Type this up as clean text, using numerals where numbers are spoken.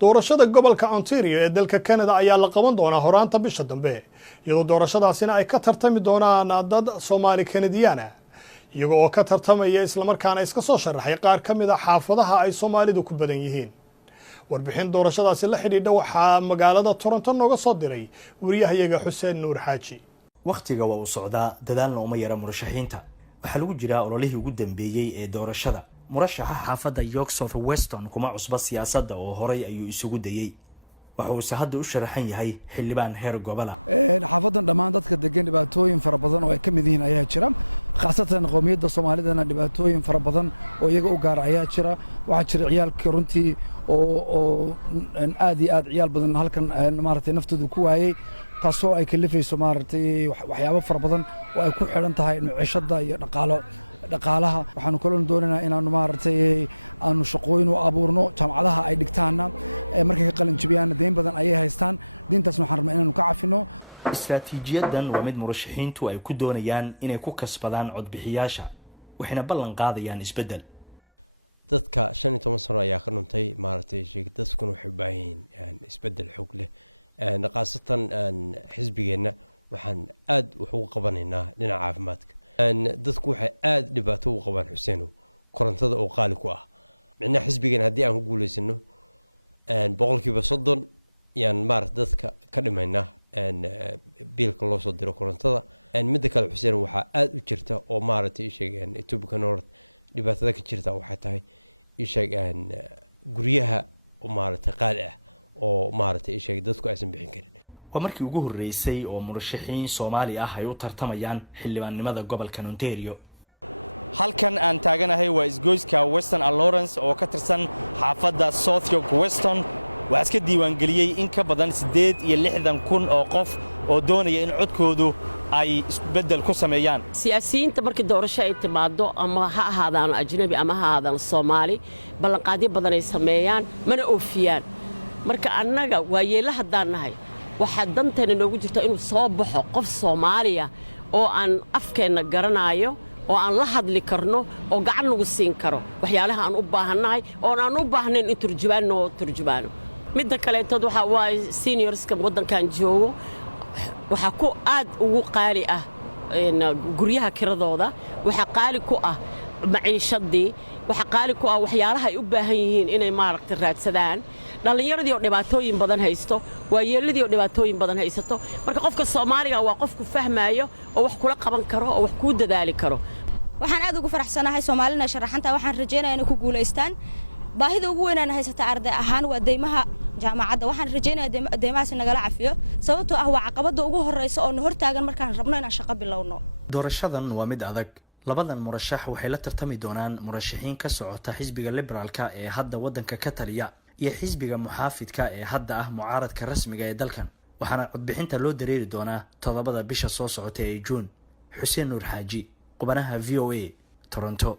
doorashada gobolka Ontario ee dalka Canada ayaa la qaban doonaa horaanta bisha dambe iyadoo doorashadaasina ay ka tartami doonaan dad Soomaali Canadian ah iyagoo oo ka tartamaya isla markaana iska soo sharaxay qaar ka mid ah xaafadaha ay Soomaalidu ku badan yihiin warbixin doorashadaasi la xidhiidha waxaa magaalada Toronto nooga soo diray wariyahayaga Xuseen Nuur Xaaji waqtiga waa u socdaa dadaalna uma yara murashaxiinta waxa lagu jiraa ololihii ugu dambeeyay ee doorashada murashaxa xaafadda York South Weston kuma cusba siyaasadda oo horay ayuu isugu dayay waxa uu hadda u sharaxan yahay xildhibaan heer gobol xaafadan dhammaan dadka degan dhibaatooyin fara badan oo ay ka mid yihiin ayaa jira khaasatan qowmiyadda Soomaalidana dhibaatooyin fara badan oo iyaga u gaar ayaa jira waxa jira ciyaalka runtii oo aad iyo aad ciyaal badan halkan maartay naftoodu ku waayay taasoo ay kalifayso maartay waxyaabo fara badan oo ay ku xiran tahay noloshada iyo dhaqaalaha waxaanu kala doonaynaa inaanu maartay aanu shaqooyin u abuurno jaamacadaha ay dhigtaana markay ka qalin jabiyaan deyn badan ayay haystaan deyntaas waxaan rabnaa inaanu ka cafino istaraatiijiyadan waa mid murashaxiintu ay ku doonayaan inay ku kasbadaan codbixiyaasha waxayna ballan qaadayaan isbedel dadka 15 sano ayaa ka dhuntay maartay dadkuna waxay u baahan yihiin isbedel xoog leh qaasatan xisbigeena waxaan aad wax ugu qabanaynaa dhinaca caafimaadka dadku waxay aad dhibaato u qabaan Xuseeno korontada oo qaali ku ah macna xisbigan hadii aan ku guuleysano boqolkiiba 30 yaan dadka ka dhimaynaa biilka loo soo diro korontada midda kale Xuseeno waxa aad u jirta oo maartay sheegeen Ethiopia North dhibaatada ka jirta waxay tahay sheegeen guryaha oo maartay qaali ah oo maartay sheeg dadku aysan bixin karin markii ugu horeysay oo murashaxiin Soomaali ah ay u tartamayaan xildhibaannimada gobolka Ontario halkan aan taaganahay waa isgoyska Western Lawrence oo ka tirsan xaafadda South York Weston waxa iska diiwaan galiyay in ka badan 860,000 oo qof oo doonaya in codkoodu ay isbedel ku sameeyaan siyaasiyiinta markii doorasho ay timaado ama ha ahaadaan ajnabi ama ha ahaadaan Soomaali ballanqaadyo badan ay sameeyaan mana oofiyaan marka annaga waa yeela hadaan nahay waxa danteena noogu jirta inuu soo baxo qof Soomaaliya oo aan afkeena garanayo oo aan la hadli karno oo gacan nagu siin karo waxyaalaha aan u baahanahay oo aan u baahnayn in turjubaano midda kale waxa waa seniorska wadankan joogo waxa ku aad ugu qaali ah guryaha kiradooda waxa qaali ku ah maciishadii waxa qaali ku ah waxyaalaha ay u baahan yihiin inay maaragtay raadsadaan dhalinyaradii oo dhibaatooyin badan haysto waa yeeladii oo dhibaatooyin badan haysato marka qofka Soomaaliga waa qofku fahmaayo oo wax kula qaban karo oo wax ku dadaali karo waxaan aad ugu faraxsanahay Soomaalina sharaxanta waxaan rajaynayaa inay ku guuleystaan baahida ugu weyn aan haysata arday ahaan waa deymaha jaamacadda waxaan rajaynayaa deymahaas nagala cafiyo sababtoo ah waa caqabada ugu horeysa oo hortaagan markaan rabno inaan shaqo bilowno doorashadan waa mid adag labadan murashax waxay la tartami doonaan murashaxiin ka socota xisbiga liberaalka ee hadda wadanka ka taliya iyo xisbiga muxaafidka ee hadda ah mucaaradka rasmiga ee dalkan waxaana codbixinta loo dareeri doonaa 7 bisha soo socota ee June Xuseen Nuur Xaaji qubanaha VOA Toronto